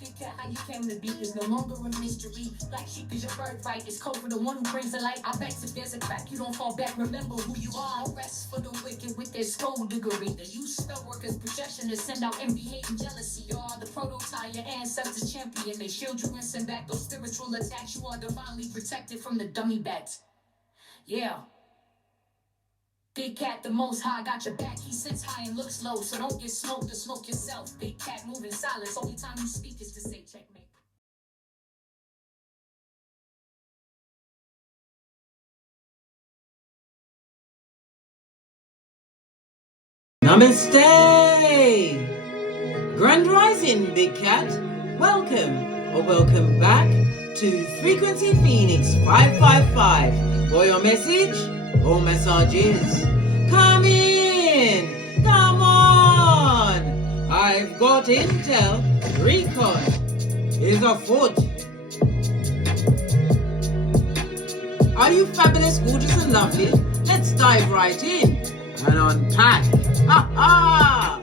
Big cat, how you came to be is no longer a mystery. Black sheep is your birthright. It's code for the one who brings the light. I bet if there's a crack, you don't fall back. Remember who you are. No rest for the wicked with their skullduggery. The use spell workers' projection to send out envy, hate, and jealousy. You are the prototype, your ancestors champion. They shield you and send back those spiritual attacks. You are divinely protected from the dummy bats. Yeah. Big cat, the most high, got your back. He sits high and looks low, so don't get smoked or smoke yourself. Big cat, moving silence. Only time you speak is to say checkmate. Namaste! Grand Rising, Big Cat. Welcome or welcome back to Frequency Phoenix 555 for your message or messages. Come in! Come on! I've got intel. Recon is afoot. Are you fabulous, gorgeous and lovely? Let's dive right in and unpack. Ha ha!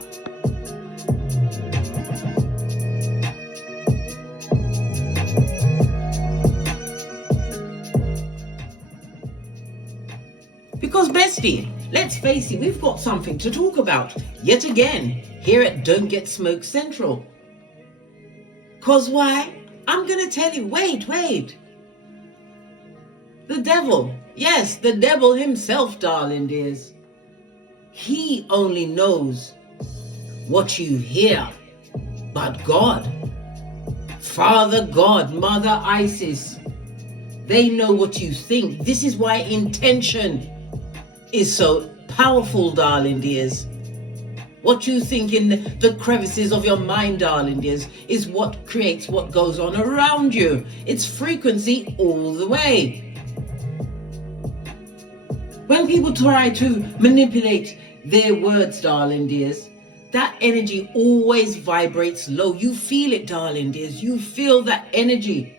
Because bestie, let's face it, we've got something to talk about yet again here at Don't Get Smoked Central. Cause why? I'm gonna tell you, wait. The devil, yes, the devil himself, darling dears. He only knows what you hear, but God, Father God, Mother Isis, they know what you think. This is why intention is so powerful, darling dears. What you think in the crevices of your mind, darling dears, is what creates what goes on around you. It's frequency all the way. When people try to manipulate their words, darling dears, that energy always vibrates low. You feel it, darling dears. You feel that energy.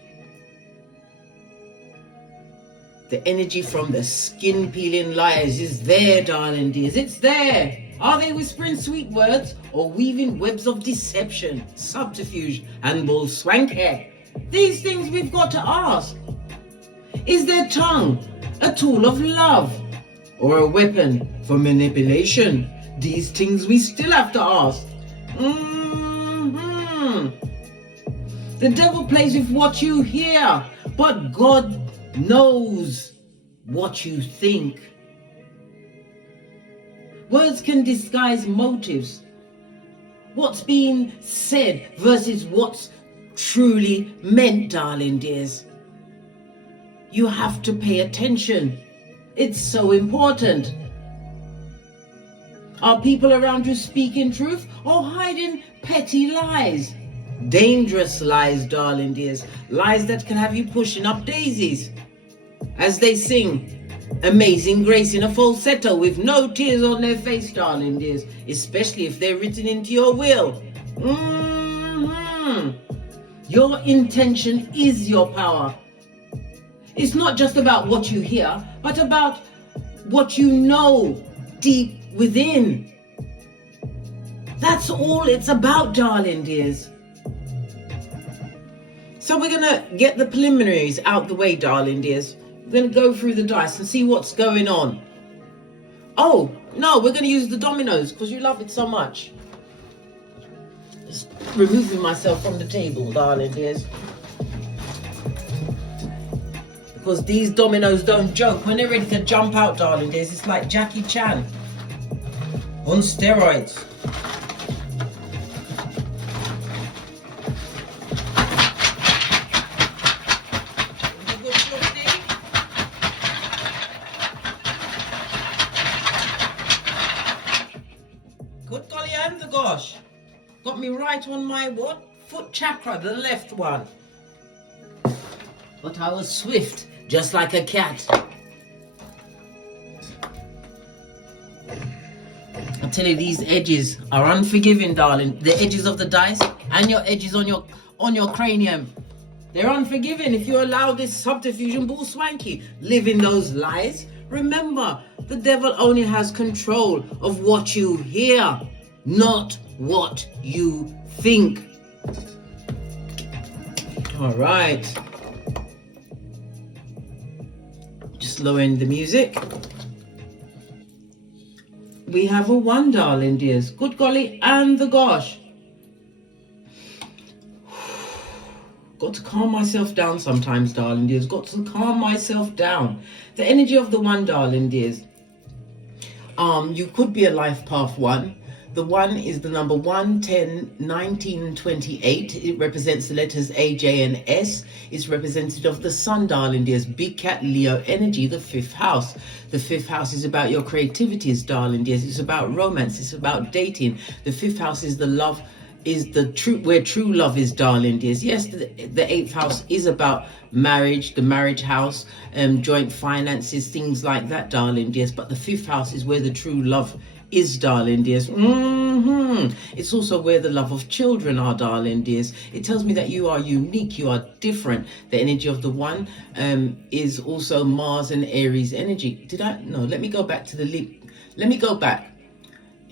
The energy from the skin peeling lies is there, darling dears. It's there. Are they whispering sweet words or weaving webs of deception, subterfuge, and bull swanky? These things we've got to ask. Is their tongue a tool of love or a weapon for manipulation? These things we still have to ask. The devil plays with what you hear, but God knows what you think. Words can disguise motives. What's being said versus what's truly meant, darling dears. You have to pay attention. It's so important. Are people around you speaking truth or hiding petty lies? Dangerous lies, darling dears. Lies that can have you pushing up daisies. As they sing Amazing Grace in a falsetto with no tears on their face, darling dears. Especially if they're written into your will. Your intention is your power. It's not just about what you hear, but about what you know deep within. That's all it's about, darling dears. So we're going to get the preliminaries out the way, darling dears. We're going to go through the dice and see what's going on. Oh, no, we're going to use the dominoes because you love it so much. Just removing myself from the table, darling dears. Because these dominoes don't joke. When they're ready to jump out, darling dears, it's like Jackie Chan on steroids. Good golly and the gosh. Got me right on my what? Foot chakra, the left one. But I was swift, just like a cat. I tell you, these edges are unforgiving, darling. The edges of the dice and your edges on your cranium. They're unforgiving if you allow this subterfuge and bull swanky. Live in those lies. Remember, the devil only has control of what you hear, not what you think. All right. Just lowering the music. We have a 1, darling dears. Good golly and the gosh. Got to calm myself down sometimes, darling dears. Got to calm myself down. The energy of the 1, darling dears. You could be a life path 1. The 1 is the number 1, 10, 19, and 28. It represents the letters A, J, and S. It's representative of the Sun, darling dears. Big Cat Leo energy, the 5th house. The 5th house is about your creativities, darling dears. It's about romance. It's about dating. The 5th house is the love, is the true, where true love is, darling dears. Yes, the 8th house is about marriage, the marriage house, joint finances, things like that, darling dears. But the 5th house is where the true love is, darling dears. It's also where the love of children are, darling dears. It tells me that you are unique, you are different. The energy of the 1 is also Mars and Aries energy. No, let me go back to let me go back.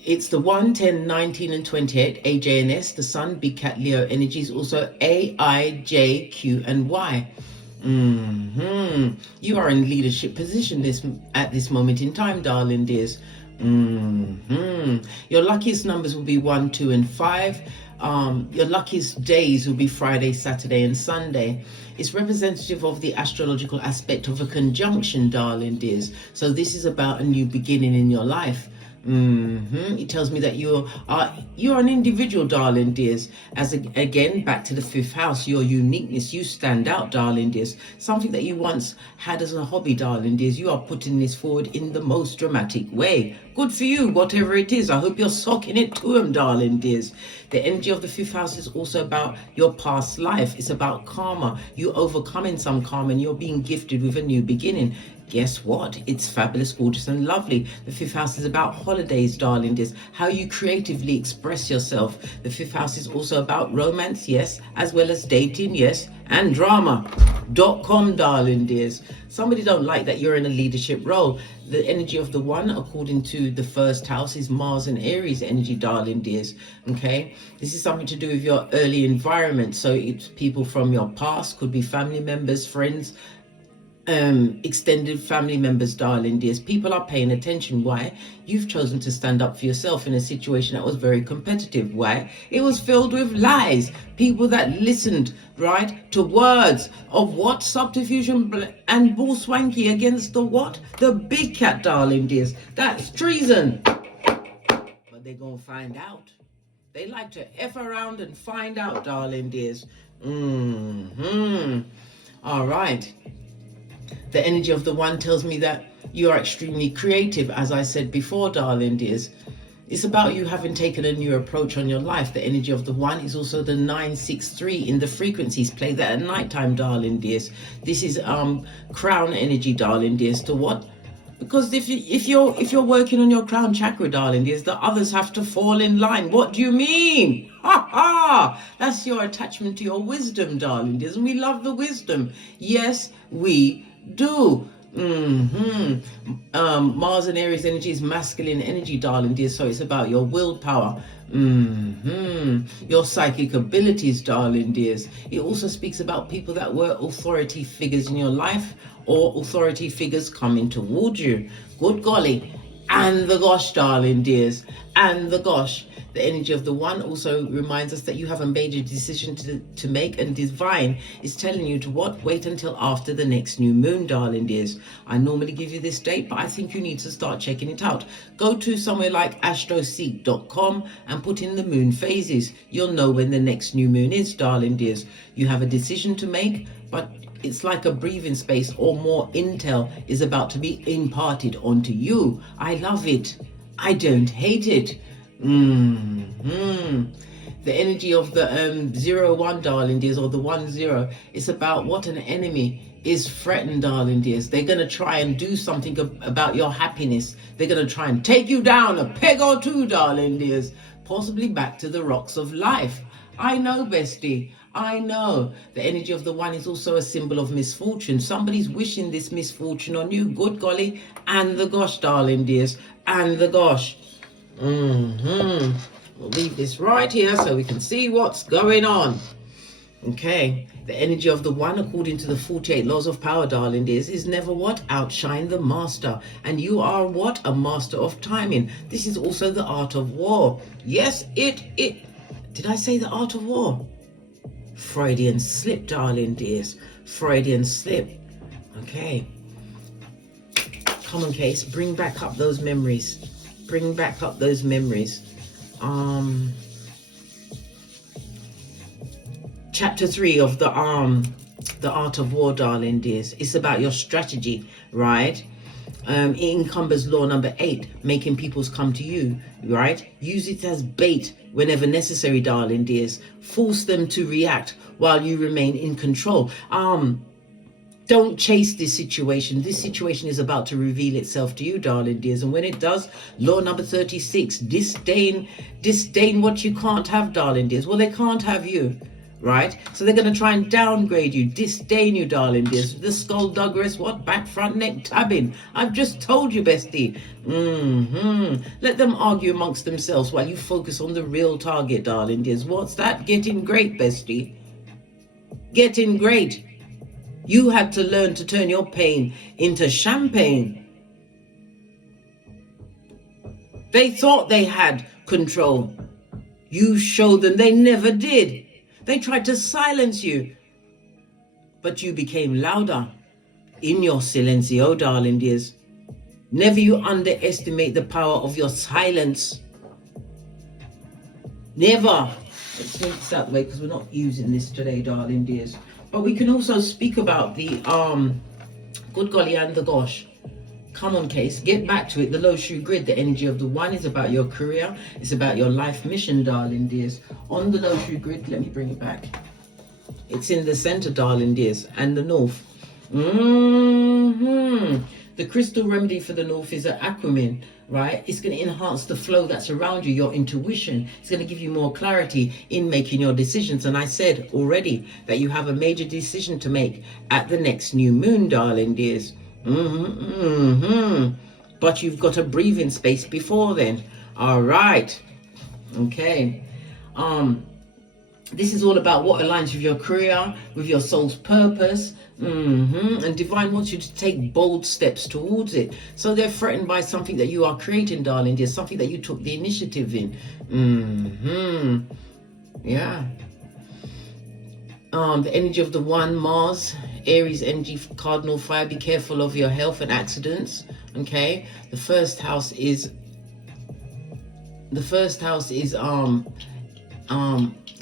It's the 1, 10, 19, and 28, A, J, and S. The Sun, Big Cat Leo energy is also A, I, J, Q, and Y. You are in leadership position at this moment in time, darling dears. Your luckiest numbers will be 1, 2, and 5. Your luckiest days will be Friday, Saturday, and Sunday. It's representative of the astrological aspect of a conjunction, darling dears. So this is about a new beginning in your life. It tells me that you're an individual, darling dears. Again, back to the 5th house, your uniqueness, you stand out, darling dears. Something that you once had as a hobby, darling dears. You are putting this forward in the most dramatic way. Good for you, whatever it is. I hope you're socking it to them, darling dears. The energy of the 5th house is also about your past life. It's about karma. You overcoming some karma and you're being gifted with a new beginning. Guess what? It's fabulous, gorgeous, and lovely. The 5th house is about holidays, darling dears. How you creatively express yourself. The 5th house is also about romance, yes, as well as dating, yes, and drama.com, darling dears. Somebody don't like that you're in a leadership role. The energy of the 1, according to the 1st house, is Mars and Aries energy, darling dears. Okay, this is something to do with your early environment. So it's people from your past, could be family members, friends, extended family members, darling dears. People are paying attention. Why? You've chosen to stand up for yourself in a situation that was very competitive. Why? It was filled with lies. People that listened, right, to words of what? Subterfuge and bull swanky against the what? The big cat, darling dears. That's treason. But they're gonna find out. They like to F around and find out, darling dears. All right. The energy of the 1 tells me that you are extremely creative, as I said before, darling dears. It's about you having taken a new approach on your life. The energy of the 1 is also the 963 in the frequencies. Play that at nighttime, darling dears. This is crown energy, darling dears. To what? Because if you're working on your crown chakra, darling dears, the others have to fall in line. What do you mean? Ha ha! That's your attachment to your wisdom, darling dears. And we love the wisdom. Yes, we do. Mars and Aries energy is masculine energy, darling dear. So it's about your willpower, your psychic abilities, darling dears. It also speaks about people that were authority figures in your life, or authority figures coming towards you. Good golly and the gosh, darling dears, and the gosh. The energy of the 1 also reminds us that you have a major decision to make, and divine is telling you to what? Wait until after the next new moon, darling dears. I normally give you this date, but I think you need to start checking it out. Go to somewhere like astroseek.com and put in the moon phases. You'll know when the next new moon is, darling dears. You have a decision to make, but it's like a breathing space, or more intel is about to be imparted onto you. I love it. I don't hate it. The energy of the 0-1, darling dears, or the 1-0, it's about what an enemy is threatened, darling dears. They're going to try and do something about your happiness. They're going to try and take you down a peg or two, darling dears, possibly back to the rocks of life. I know, bestie. I know. The energy of the 1 is also a symbol of misfortune. Somebody's wishing this misfortune on you. Good golly and the gosh, darling dears, and the gosh. We'll leave this right here so we can see what's going on. Okay, the energy of the one, according to the 48 laws of power, darling dears, is never what? Outshine the master. And you are what? A master of timing. This is also the art of war. Yes, did I say the art of war? Freudian slip, darling dears. Freudian slip. Okay. Come on, Case. Bring back up those memories. Bring back up those memories. Chapter 3 of the Art of War, darling dears. It's about your strategy, right? It encumbers law number 8, making peoples come to you, right? Use it as bait whenever necessary, darling dears. Force them to react while you remain in control. Don't chase this situation. This situation is about to reveal itself to you, darling dears. And when it does, law number 36, disdain what you can't have, darling dears. Well, they can't have you, right? So they're going to try and downgrade you, disdain you, darling dears. The skullduggerous, what? Back, front, neck, tabbing. I've just told you, bestie. Let them argue amongst themselves while you focus on the real target, darling dears. What's that? Getting great, bestie. Getting great. You had to learn to turn your pain into champagne. They thought they had control. You showed them they never did. They tried to silence you, but you became louder in your silencio, darling dears. Never you underestimate the power of your silence. Never. Let's move this out of the way because we're not using this today, darling dears. But we can also speak about the good golly and the gosh. Come on, Case, get back to it. The low shoe grid, the energy of the one is about your career. It's about your life mission, darling dears. On the low shoe grid, let me bring it back. It's in the center, darling dears, and the north. The crystal remedy for the north is an aquamin, right? It's going to enhance the flow that's around you, your intuition. It's going to give you more clarity in making your decisions. And I said already that you have a major decision to make at the next new moon, darling dears. But you've got a breathing space before then. All right. Okay. This is all about what aligns with your career, with your soul's purpose. And divine wants you to take bold steps towards it. So they're threatened by something that you are creating, darling dear, something that you took the initiative in. Yeah. The energy of the one, Mars, Aries energy, cardinal fire. Be careful of your health and accidents. Okay. The first house is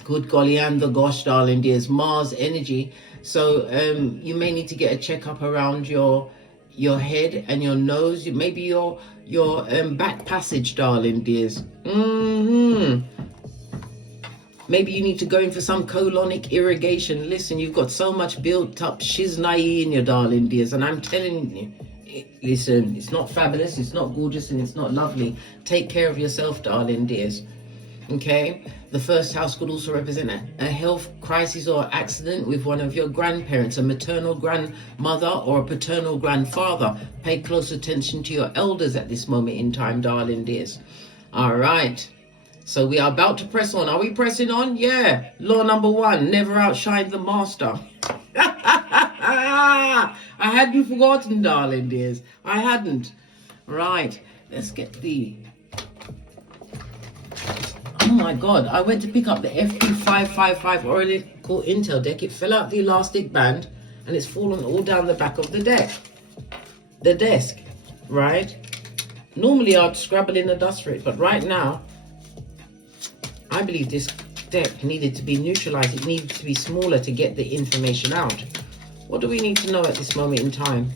good golly and the gosh, darling dears, Mars energy. So you may need to get a checkup around your head and your nose, maybe your back passage, darling dears. Maybe you need to go in for some colonic irrigation. Listen, you've got so much built up shiznai in your, darling dears, and I'm telling you, listen, it's not fabulous, it's not gorgeous, and it's not lovely. Take care of yourself, darling dears. Okay, the first house could also represent a health crisis or accident with one of your grandparents, a maternal grandmother or a paternal grandfather. Pay close attention to your elders at this moment in time, darling dears. All right, so we are about to press on. Are we pressing on? Yeah. Law number 1, never outshine the master. I hadn't forgotten, darling dears. I hadn't. Right, let's get the... Oh my God, I went to pick up the FP555 Oracle Intel deck. It fell out the elastic band and it's fallen all down the back of the desk, right? Normally I'd scrabble in the dust for it, but right now, I believe this deck needed to be neutralized. It needed to be smaller to get the information out. What do we need to know at this moment in time?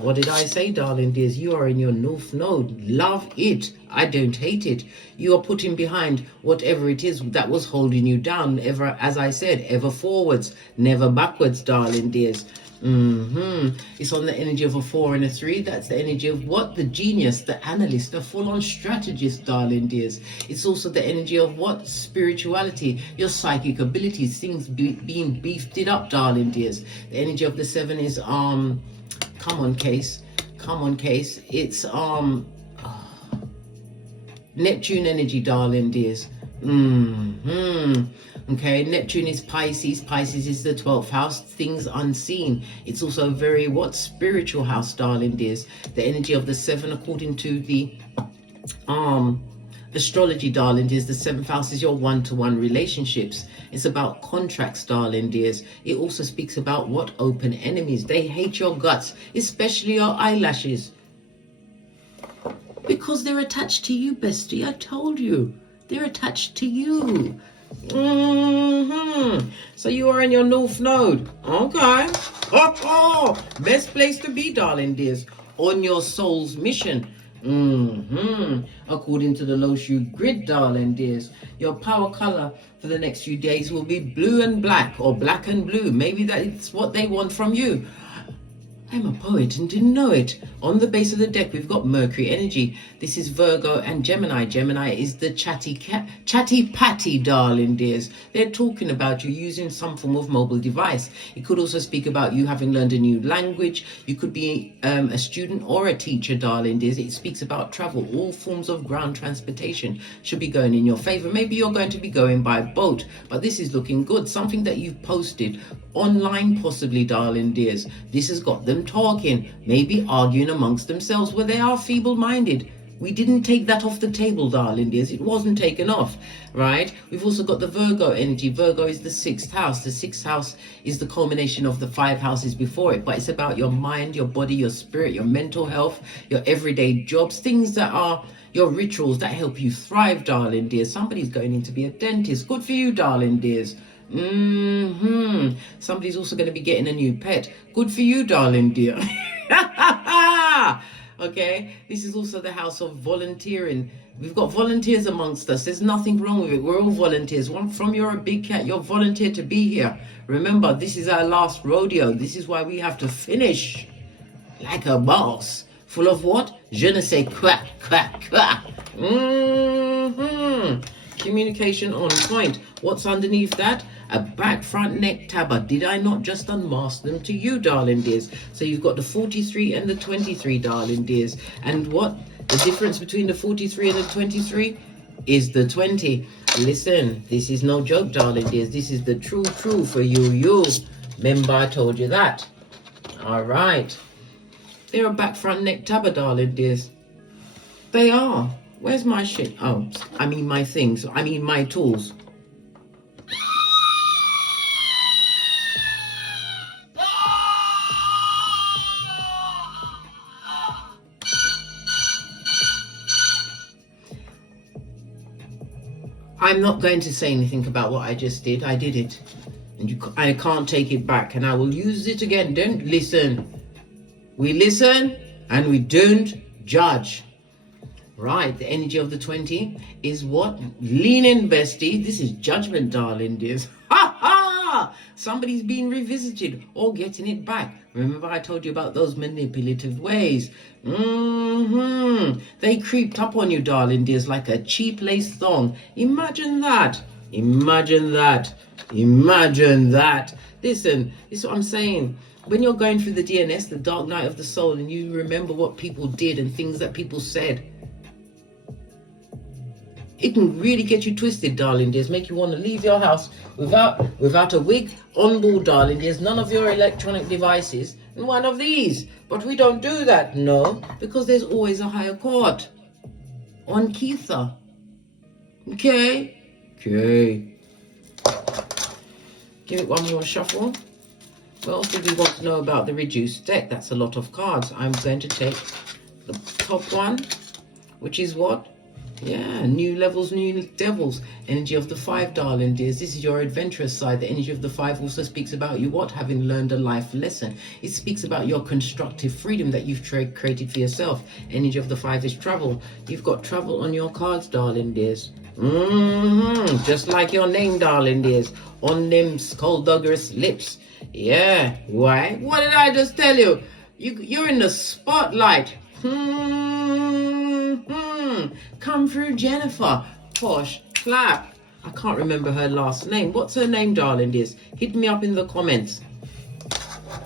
What did I say, darling dears? You are in your north node. Love it. I don't hate it. You are putting behind whatever it is that was holding you down. Ever, as I said, ever forwards, never backwards, darling dears. It's on the energy of a 4 and a 3. That's the energy of what? The genius, the analyst, the full-on strategist, darling dears. It's also the energy of what? Spirituality, your psychic abilities, things being beefed it up, darling dears. The energy of the 7 is come on, Case. It's Neptune energy, darling dears. Okay, Neptune is Pisces. Pisces is the 12th house, things unseen. It's also a very spiritual house, darling dears. The energy of the 7, according to the astrology, darling dears, the 7th house is your one-to-one relationships. It's about contracts, darling dears. It also speaks about open enemies. They hate your guts, especially your eyelashes, because they're attached to you, bestie. I told you, they're attached to you. So you are in your North Node. Okay. Best place to be, darling dears, on your soul's mission. According to the Loshu grid, darling dears, your power color for the next few days will be blue and black, or black and blue. Maybe that's what they want from you. I'm a poet and didn't know it. On the base of the deck, we've got Mercury energy. This is Virgo and Gemini. Gemini is the chatty patty, darling dears. They're talking about you using some form of mobile device. It could also speak about you having learned a new language. You could be a student or a teacher, darling dears. It speaks about travel. All forms of ground transportation should be going in your favor. Maybe you're going to be going by boat, but this is looking good. Something that you've posted online, possibly, darling dears. This has got them talking, maybe arguing amongst themselves where they are feeble-minded. We didn't take that off the table, darling dears. It wasn't taken off, right? We've also got the Virgo energy. Virgo is the 6th house. The 6th house is the culmination of the 5 houses before it, but it's about your mind, your body, your spirit, your mental health, your everyday jobs, things that are your rituals that help you thrive, darling dears. Somebody's going in to be a dentist. Good for you, darling dears. Somebody's also going to be getting a new pet. Good for you, darling dear. Okay, this is also the house of volunteering. We've got volunteers amongst us. There's nothing wrong with it. We're all volunteers. From you're a big cat, you're volunteered to be here. Remember, this is our last rodeo. This is why we have to finish like a boss. Full of what? Je ne sais quoi, quoi, quoi. Communication on point. What's underneath that? A back, front, neck tabber. Did I not just unmask them to you, darling dears? So you've got the 43 and the 23, darling dears. And what? The difference between the 43 and the 23 is the 20. Listen, this is no joke, darling dears. This is the true for you. Remember, I told you that. All right. They're a back, front, neck tabber, darling dears. They are. Where's my shit? Oh, I mean my things. I mean my tools. I'm not going to say anything about what I just did. I did it. And I can't take it back. And I will use it again. Don't listen. We listen and we don't judge. Right, the energy of the 20 is what? Lean in, bestie. This is judgment, darling dears. Ha ha! Somebody's being revisited or getting it back. Remember I told you about those manipulative ways. They creeped up on you, darling dears, like a cheap lace thong. Imagine that. Imagine that. Imagine that. Listen, this is what I'm saying. When you're going through the DNS, the dark night of the soul, and you remember what people did and things that people said, it can really get you twisted, darling dears, make you want to leave your house without a wig on board, darling dears, none of your electronic devices, and one of these. But we don't do that, no, because there's always a higher court on Keitha. Okay. Give it one more shuffle. What else did we want to know about the reduced deck? That's a lot of cards. I'm going to take the top one, which is what? Yeah, new levels, new devils. Energy of the 5, darling dears. This is your adventurous side. The energy of the 5 also speaks about you what? Having learned a life lesson. It speaks about your constructive freedom that you've created for yourself. Energy of the 5 is travel. You've got travel on your cards, darling dears. Just like your name, darling dears. On them skullduggerous lips. Yeah, why? What did I just tell you? You're in the spotlight. Come through, Jennifer. Posh, clap. I can't remember her last name. What's her name, darling dears? Hit me up in the comments.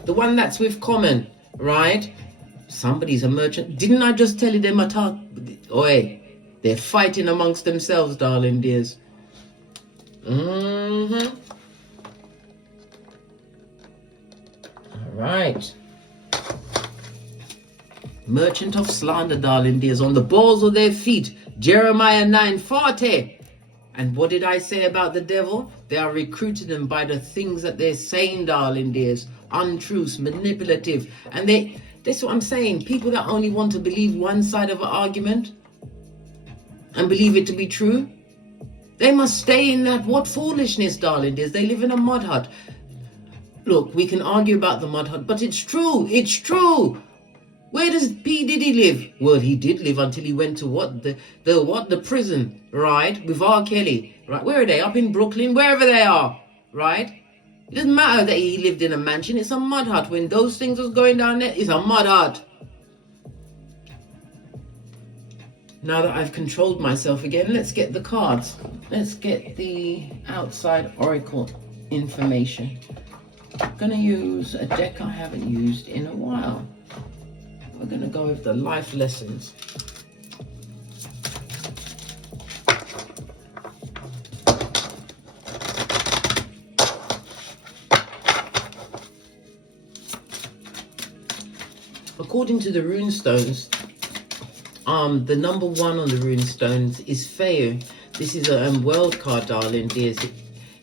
The one that's with Common, right? Somebody's a merchant. Didn't I just tell you them attack? Oi, they're fighting amongst themselves, darling dears. Mm-hmm. All right. Merchant of slander, darling dears, on the balls of their feet. Jeremiah 9:40. And what did I say about the devil? They are recruiting them by the things that they're saying, darling dears. Untruths, manipulative. And that's what I'm saying. People that only want to believe one side of an argument and believe it to be true, they must stay in that. What foolishness, darling dears. They live in a mud hut. Look, we can argue about the mud hut, but it's true. It's true. Where does P. Diddy live? Well, he did live until he went to the prison, right? With R. Kelly, right? Where are they? Up in Brooklyn, wherever they are, right? It doesn't matter that he lived in a mansion. It's a mud hut. When those things was going down there, it's a mud hut. Now that I've controlled myself again, let's get the cards. Let's get the outside oracle information. I'm going to use a deck I haven't used in a while. We're going to go with the life lessons. According to the rune stones, the number 1 on the rune stones is Feo. This is a world card, darling dears.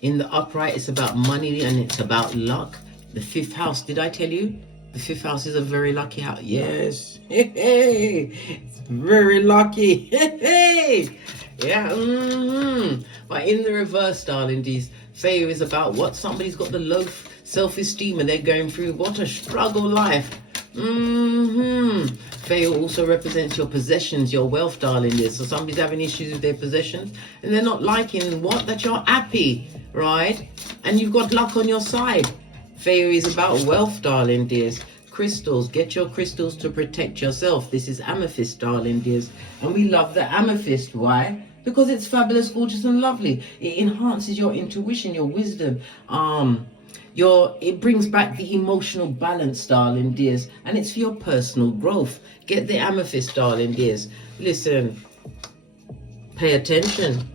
In the upright, it's about money and it's about luck. The 5th house, did I tell you? The 5th house is a very lucky house. Yes. It's very lucky. Yeah. But in the reverse, darling dears, Feo is about what somebody's got the low self-esteem and they're going through what a struggle life. Feo also represents your possessions, your wealth, darling dears. So somebody's having issues with their possessions and they're not liking that you're happy, right? And you've got luck on your side. Feo is about wealth, darling dears. Crystals, get your crystals to protect yourself. This is amethyst, darling dears. And we love the amethyst. Why? Because it's fabulous, gorgeous and lovely. It enhances your intuition, your wisdom. It brings back the emotional balance, darling dears. And it's for your personal growth. Get the amethyst, darling dears. Listen, pay attention.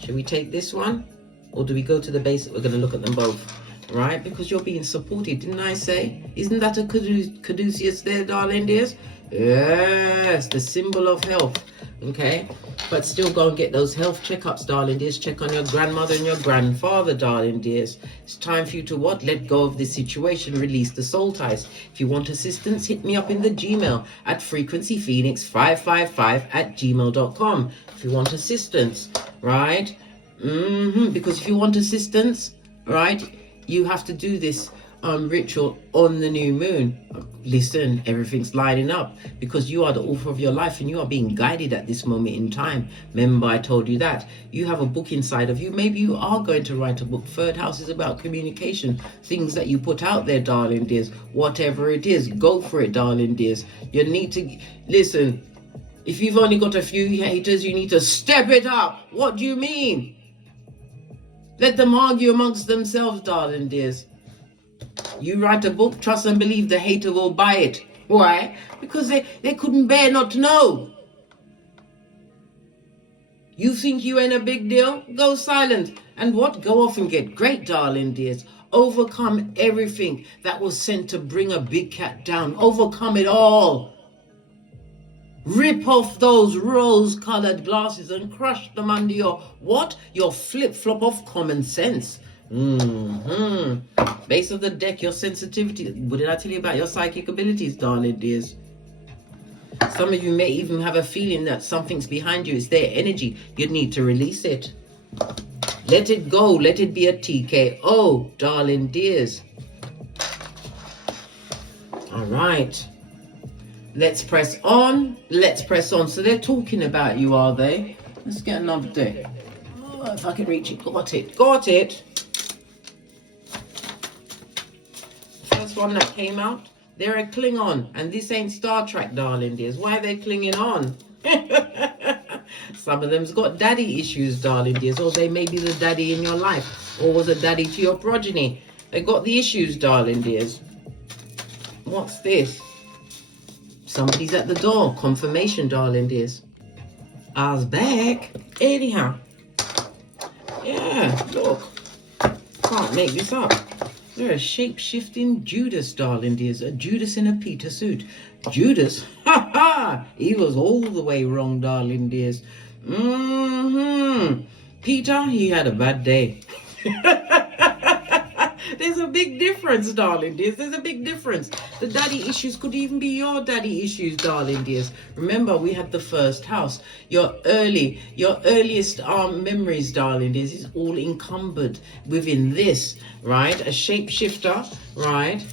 Should we take this one? Or do we go to the basic? We're going to look at them both. Right, because you're being supported, didn't I say? Isn't that a caduceus there, darling dears? Yes, the symbol of health. Okay, but still go and get those health checkups, darling dears. Check on your grandmother and your grandfather, darling dears. It's time for you to what? Let go of this situation, release the soul ties. If you want assistance, hit me up in the Gmail at frequencyphoenix555@gmail.com. If you want assistance, right? Because if you want assistance, right, you have to do this ritual on the new moon. Listen, everything's lining up because you are the author of your life and you are being guided at this moment in time. Remember, I told you that. You have a book inside of you. Maybe you are going to write a book. 3rd house is about communication. Things that you put out there, darling dears. Whatever it is, go for it, darling dears. You need to... Listen, if you've only got a few haters, you need to step it up. What do you mean? Let them argue amongst themselves, darling dears. You write a book, trust and believe the hater will buy it. Why? Because they couldn't bear not to know. You think you ain't a big deal? Go silent. And what? Go off and get great, darling dears. Overcome everything that was sent to bring a big cat down. Overcome it all. Rip off those rose-colored glasses and crush them under your what? Your flip-flop of common sense. Base of the deck, your sensitivity. What did I tell you about your psychic abilities, darling dears? Some of you may even have a feeling that something's behind you. It's their energy. You need to release it. Let it go. Let it be a TKO, darling dears. All right. Let's press on. Let's press on. So they're talking about you, are they? Let's get another deck. Oh, if I can reach it. Got it. Got it. First one that came out. They're a Klingon. And this ain't Star Trek, darling dears. Why are they clinging on? Some of them's got daddy issues, darling dears. Or they may be the daddy in your life. Or was a daddy to your progeny. They got the issues, darling dears. What's this? Somebody's at the door. Confirmation, darling dears. I was back. Anyhow. Yeah, look. Can't make this up. They're a shape-shifting Judas, darling dears. A Judas in a Peter suit. Judas? Ha ha! He was all the way wrong, darling dears. Peter, he had a bad day. There's a big difference, darling dears. There's a big difference. The daddy issues could even be your daddy issues, darling dears. Remember, we had the first house. Your earliest memories, darling dears, is all encumbered within this, right? A shapeshifter, right?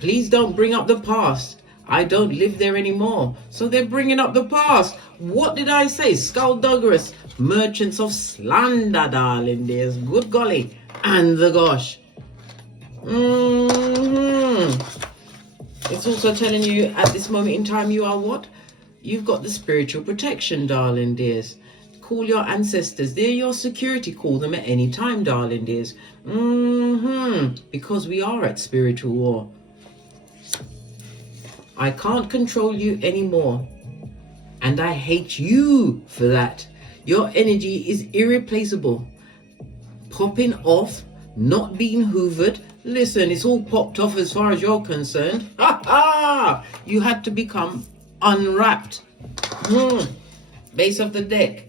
Please don't bring up the past. I don't live there anymore. So they're bringing up the past. What did I say? Skullduggerous merchants of slander, darling dears. Good golly. And the gosh. It's also telling you at this moment in time you are what? You've got the spiritual protection, darling dears. Call your ancestors. They're your security. Call them at any time, darling dears. Because we are at spiritual war. I can't control you anymore. And I hate you for that. Your energy is irreplaceable. Popping off, not being hoovered. Listen, it's all popped off as far as you're concerned. Ha ha! You had to become unwrapped. Base of the deck.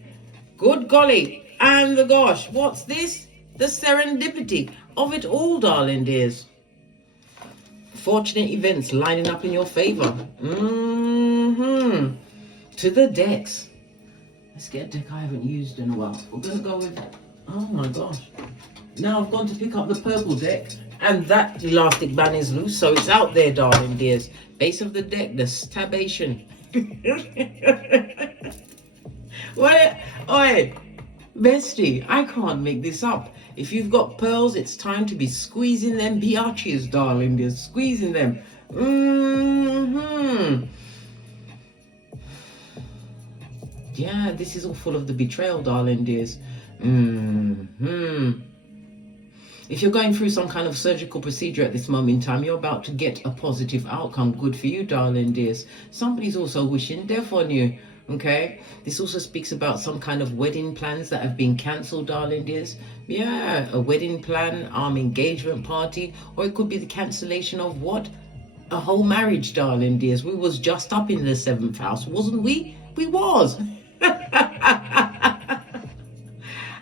Good golly. And the gosh, what's this? The serendipity of it all, darling dears. Fortunate events lining up in your favor. To the decks. Let's get a deck I haven't used in a while. We're going to go with that. Oh my gosh. Now I've gone to pick up the purple deck. And that elastic band is loose, so it's out there, darling dears. Base of the deck, the stabation. What? Oi, bestie, I can't make this up. If you've got pearls, it's time to be squeezing them biatches, darling dears. Squeezing them. Yeah, this is all full of the betrayal, darling dears. If you're going through some kind of surgical procedure at this moment in time, you're about to get a positive outcome. Good for you, darling dears. Somebody's also wishing death on you, okay? This also speaks about some kind of wedding plans that have been cancelled, darling dears. Yeah, a wedding plan, engagement party, or it could be the cancellation of what? A whole marriage, darling dears. We was just up in the 7th house, wasn't we? We was.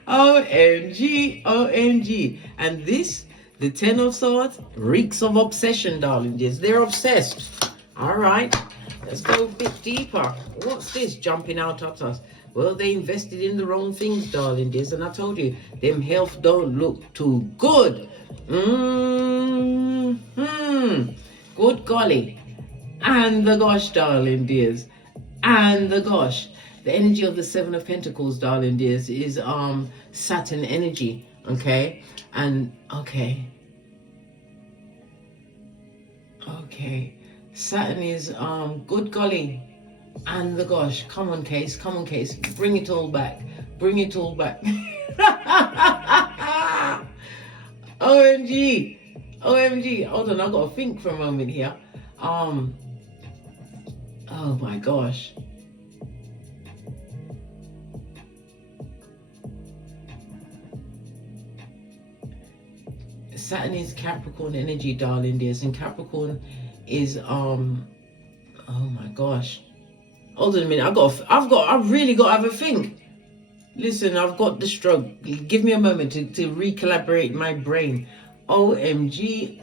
OMG, OMG. And this, the 10 of Swords, reeks of obsession, darling dears. They're obsessed. All right, let's go a bit deeper. What's this jumping out at us? Well, they invested in the wrong things, darling dears. And I told you, them health don't look too good. Good golly. And the gosh, darling dears. And the gosh. The energy of the 7 of Pentacles, darling dears, is Saturn energy, okay? And, okay. Saturn is, good golly. And the gosh, come on, Case. Bring it all back. OMG. Hold on, I've got to think for a moment here. Oh my gosh. Saturn is Capricorn energy, darling dears, and Capricorn is oh my gosh. Hold on a minute. I've really got to have a think. Listen, I've got the stroke. Give me a moment to recalibrate my brain. OMG.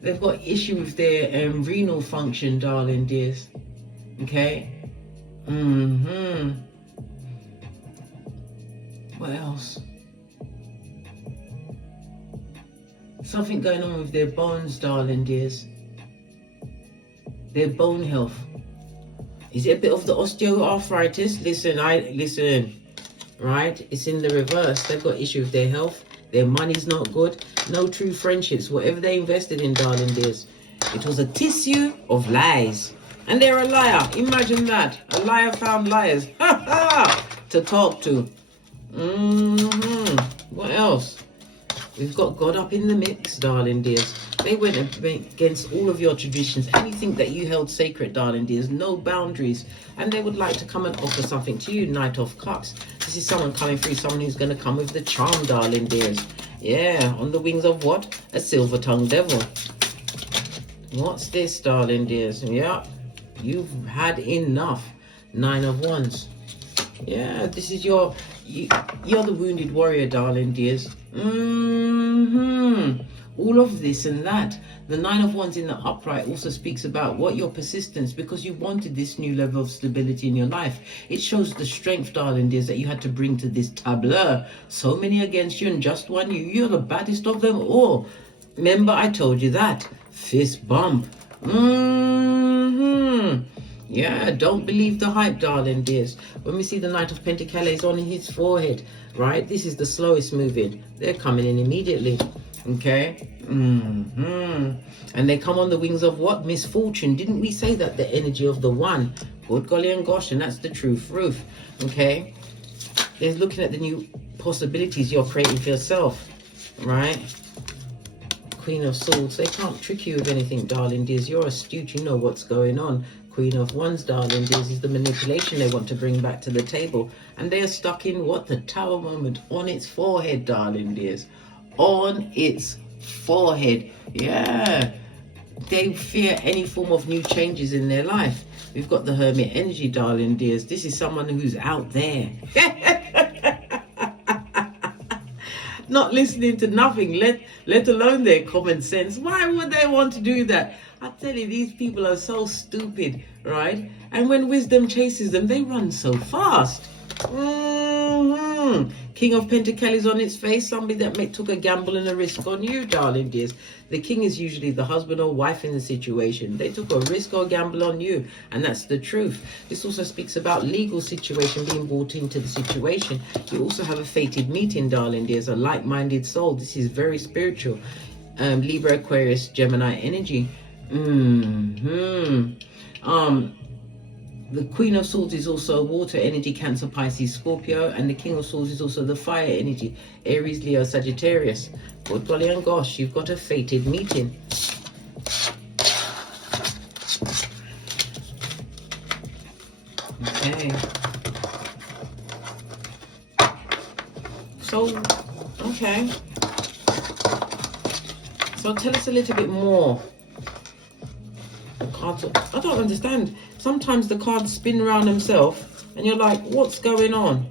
They've got issue with their renal function, darling dears. Okay. What else? Something going on with their bones, darling dears. Their bone health. Is it a bit of the osteoarthritis? Listen, right? It's in the reverse. They've got issue with their health. Their money's not good. No true friendships. Whatever they invested in, darling dears, it was a tissue of lies. And they're a liar. Imagine that. A liar found liars. To talk to. What else? We've got God up in the mix, darling dears. They went against all of your traditions, anything that you held sacred, darling dears, no boundaries. And they would like to come and offer something to you, Knight of Cups. This is someone coming through, someone who's going to come with the charm, darling dears. Yeah, on the wings of what? A silver-tongued devil. What's this, darling dears? Yeah, you've had enough. 9 of Wands. Yeah, this is you're the wounded warrior, darling dears. All of this and that. The 9 of Wands in the upright also speaks about what your persistence, because you wanted this new level of stability in your life. It shows the strength, darling dears, that you had to bring to this tableau. So many against you and just one you. You're the baddest of them all. Remember, I told you that. Fist bump. Yeah, don't believe the hype, darling dears. When we see the Knight of Pentacles on his forehead, right? This is the slowest moving. They're coming in immediately. Okay? And they come on the wings of what? Misfortune. Didn't we say that? The energy of the one. Good golly and gosh, and that's the truth. Roof. Okay? They're looking at the new possibilities you're creating for yourself. Right? Queen of Swords. They can't trick you with anything, darling dears. You're astute. You know what's going on. Queen of Wands, darling dears, is the manipulation they want to bring back to the table. And they are stuck in what? The Tower moment on its forehead, darling dears. On its forehead. Yeah. They fear any form of new changes in their life. We've got the Hermit energy, darling dears. This is someone who's out there. Not listening to nothing, let alone their common sense. Why would they want to do that? I tell you, these people are so stupid, right? And when wisdom chases them, they run so fast. King of Pentacles on its face, somebody that took a gamble and a risk on you, darling dears. The king is usually the husband or wife in the situation. They took a risk or a gamble on you, and that's the truth. This also speaks about legal situation being brought into the situation. You also have a fated meeting, darling dears, a like-minded soul. This is very spiritual. Libra, Aquarius, Gemini energy. The Queen of Swords is also water energy, Cancer, Pisces, Scorpio, and the King of Swords is also the fire energy, Aries, Leo, Sagittarius. Good golly and gosh, you've got a fated meeting. Okay. So, okay. So tell us a little bit more. I don't understand. Sometimes the cards spin around themselves and you're like, what's going on?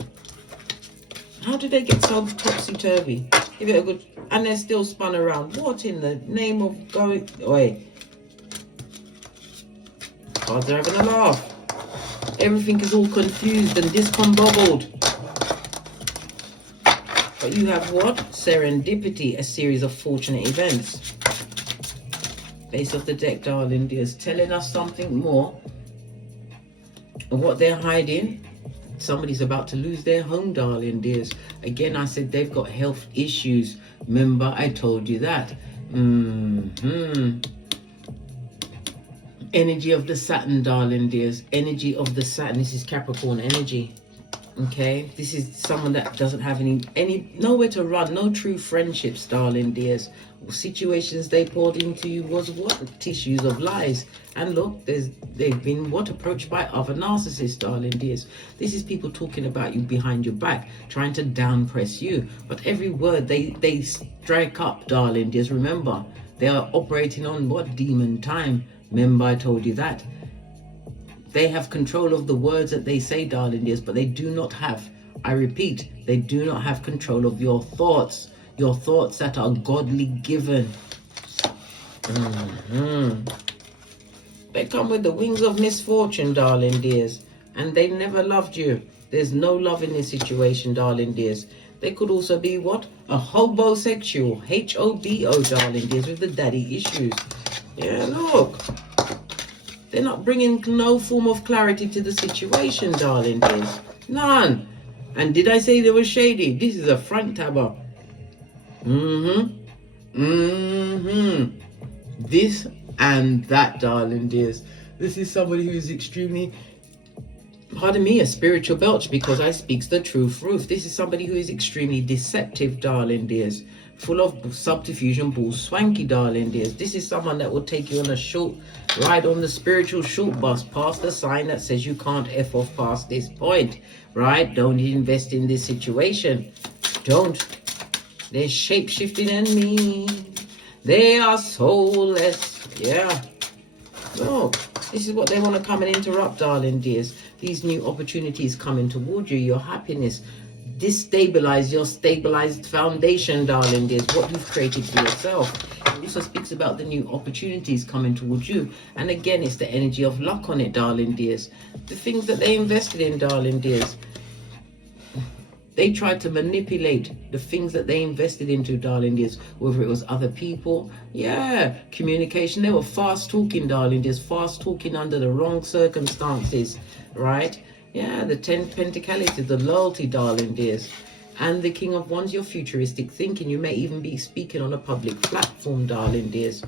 How did they get so topsy-turvy? Give it a good... And they're still spun around. What in the name of going... Wait. Cards are having a laugh. Everything is all confused and discombobbled. But you have what? Serendipity, a series of fortunate events. Base of the deck, darling dears, telling us something more of what they're hiding. Somebody's about to lose their home, darling dears. Again, I said they've got health issues. Remember, I told you that. Energy of the Saturn, darling dears. Energy of the Saturn. This is Capricorn energy. Okay, this is someone that doesn't have any nowhere to run, no true friendships, darling dears. Situations they poured into you was what? Tissues of lies. And look, they've been what? Approached by other narcissists, darling dears. This is people talking about you behind your back, trying to downpress you. But every word they strike up, darling dears. Remember, they are operating on what? Demon time. Remember, I told you that. They have control of the words that they say, darling dears, but they do not have, I repeat, they do not have control of your thoughts that are godly given. They come with the wings of misfortune, darling dears, and they never loved you. There's no love in this situation, darling dears. They could also be what? A hobosexual, H-O-B-O, darling dears, with the daddy issues. Yeah, look. They're not bringing no form of clarity to the situation, darling dears. None. And did I say they were shady? This is a front tabber. This and that, darling dears. This is somebody who is extremely, pardon me, a spiritual belch, because I speaks the truth. This is somebody who is extremely deceptive, darling dears. full of subterfuge and bull swanky, darling dears. This is someone that will take you on a short ride on the spiritual short bus past the sign that says you can't F off past this point, right? Don't invest in this situation. Don't. They're shape-shifting enemies. They are soulless. Yeah. No, this is what they want to come and interrupt, darling dears. These new opportunities coming toward you, your happiness. Destabilize your stabilized foundation, darling dears, what you've created for yourself. It also speaks about the new opportunities coming towards you. And again, it's the energy of luck on it, darling dears. The things that they invested in, darling dears. They tried to manipulate the things that they invested into, darling dears, whether it was other people, yeah, communication. They were fast talking, darling dears, fast talking under the wrong circumstances, right? Yeah, the 10 Pentacles, the loyalty, darling dears. And the King of Wands, your futuristic thinking. You may even be speaking on a public platform, darling dears.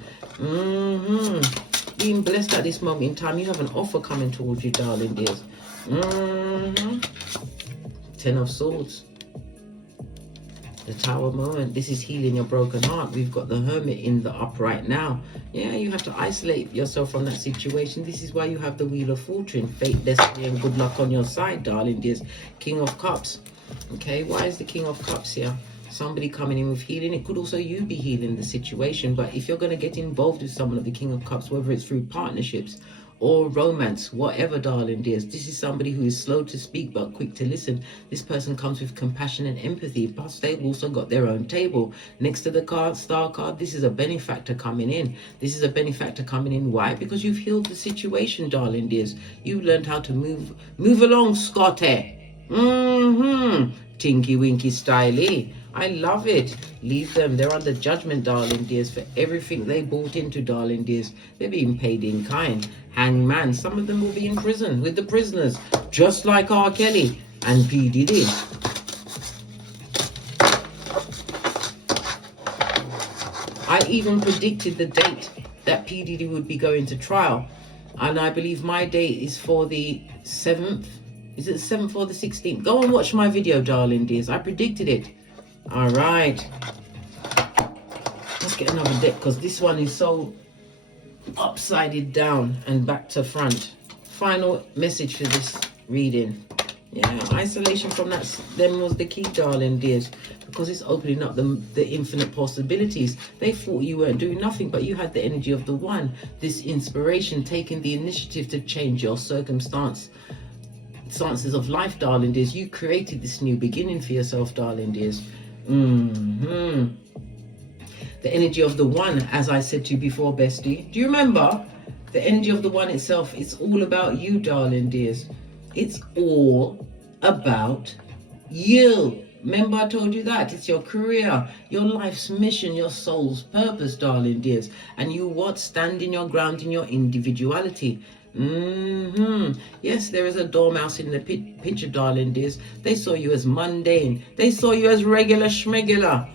Being blessed at this moment in time. You have an offer coming towards you, darling dears. 10 of Swords. The Tower moment. This is healing your broken heart. We've got the Hermit in the upright now. Yeah, you have to isolate yourself from that situation. This is why you have the Wheel of Fortune, fate, destiny, and good luck on your side, darling dears. King of Cups. Okay, why is the King of Cups here? Somebody coming in with healing. It could also you be healing the situation. But if you're going to get involved with someone of the King of Cups, whether it's through partnerships or romance, whatever, darling dears, this is somebody who is slow to speak but quick to listen. This person comes with compassion and empathy, plus they've also got their own table. Next to the card, star card, this is a benefactor coming in. This is a benefactor coming in. Why? Because you've healed the situation, darling dears. You've learned how to move along, Scotty. Tinky winky styly. I love it. Leave them. They're under judgment, darling dears, for everything they bought into, darling dears. They're being paid in kind. Hangman. Some of them will be in prison with the prisoners, just like R. Kelly and P. Diddy. I even predicted the date that P. Diddy would be going to trial. And I believe my date is for the 7th. Is it the 7th or the 16th? Go and watch my video, darling dears. I predicted it. All right. Let's get another deck because this one is so upside down and back to front. Final message for this reading. Yeah, isolation from them was the key, darling dears, because it's opening up the infinite possibilities. They thought you weren't doing nothing, but you had the energy of the one. This inspiration, taking the initiative to change your circumstances of life, darling dears. You created this new beginning for yourself, darling dears. The energy of the one, as I said to you before, bestie. Do you remember? The energy of the one itself, it's all about you, darling dears. It's all about you. Remember I told you that? It's your career, your life's mission, your soul's purpose, darling dears. And you what? Stand in your ground in your individuality. Yes, there is a dormouse in the picture, darling dears. They saw you as mundane. They saw you as regular schmegular.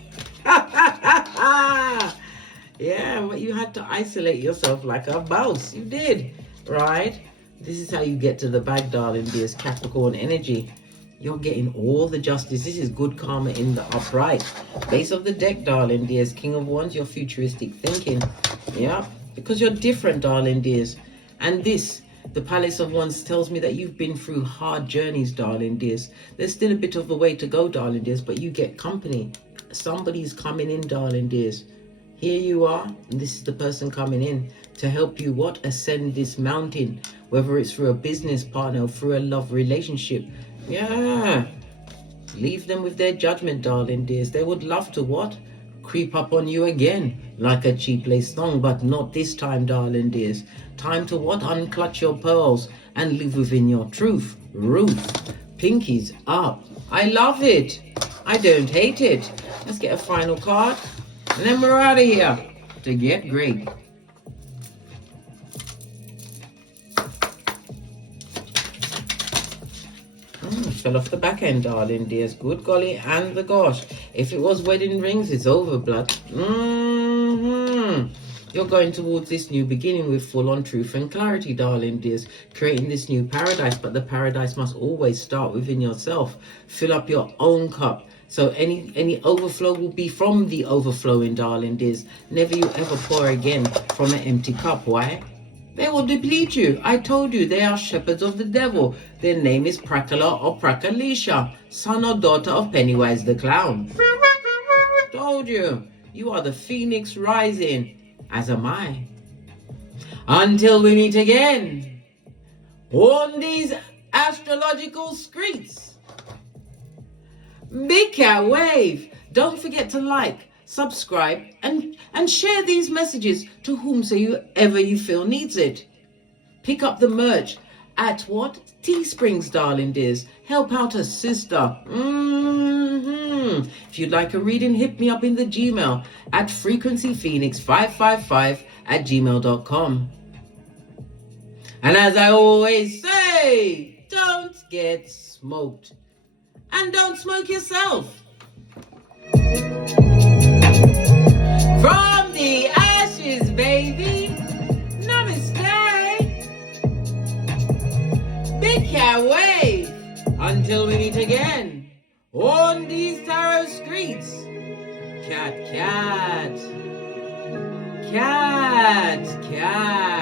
Yeah, but you had to isolate yourself like a mouse. You did, right? This is how you get to the bag, darling dears. Capricorn energy. You're getting all the justice. This is good karma in the upright. Base of the deck, darling dears. King of Wands, your futuristic thinking. Yeah, because you're different, darling dears. And this, the Palace of Wands, tells me that you've been through hard journeys, darling dears. There's still a bit of a way to go, darling dears, but you get company. Somebody's coming in, darling dears. Here you are, and this is the person coming in to help you what? Ascend this mountain, whether it's through a business partner or through a love relationship. Yeah. Leave them with their judgment, darling dears. They would love to what? Creep up on you again like a cheap lace thong, but not this time, darling dears. Time to what? Unclutch your pearls and live within your truth. Ruth, pinkies up. I love it. I don't hate it. Let's get a final card, and then we're out of here to get great. Fell off the back end, darling dears. Good golly and the gosh. If it was wedding rings, it's over, blood. You're going towards this new beginning with full-on truth and clarity, darling dears, creating this new paradise, but the paradise must always start within yourself. Fill up your own cup. So any overflow will be from the overflowing, darling dears. Never you ever pour again from an empty cup. Why? They will deplete you. I told you, they are shepherds of the devil. Their name is Prakala or Prakalisha, son or daughter of Pennywise the Clown. Told you, you are the phoenix rising, as am I. Until we meet again on these astrological streets. Big Cat Wave. Don't forget to like, subscribe, and share these messages to whomsoever you feel needs it. Pick up the merch at what? Teesprings, darling dears. Help out a sister. If you'd like a reading, hit me up in the Gmail at frequencyphoenix555@gmail.com. And as I always say, don't get smoked. And don't smoke yourself. From the ashes, baby. Namaste. Big Cat Wave. Until we meet again on these tarot streets. Cat, cat. Cat, cat.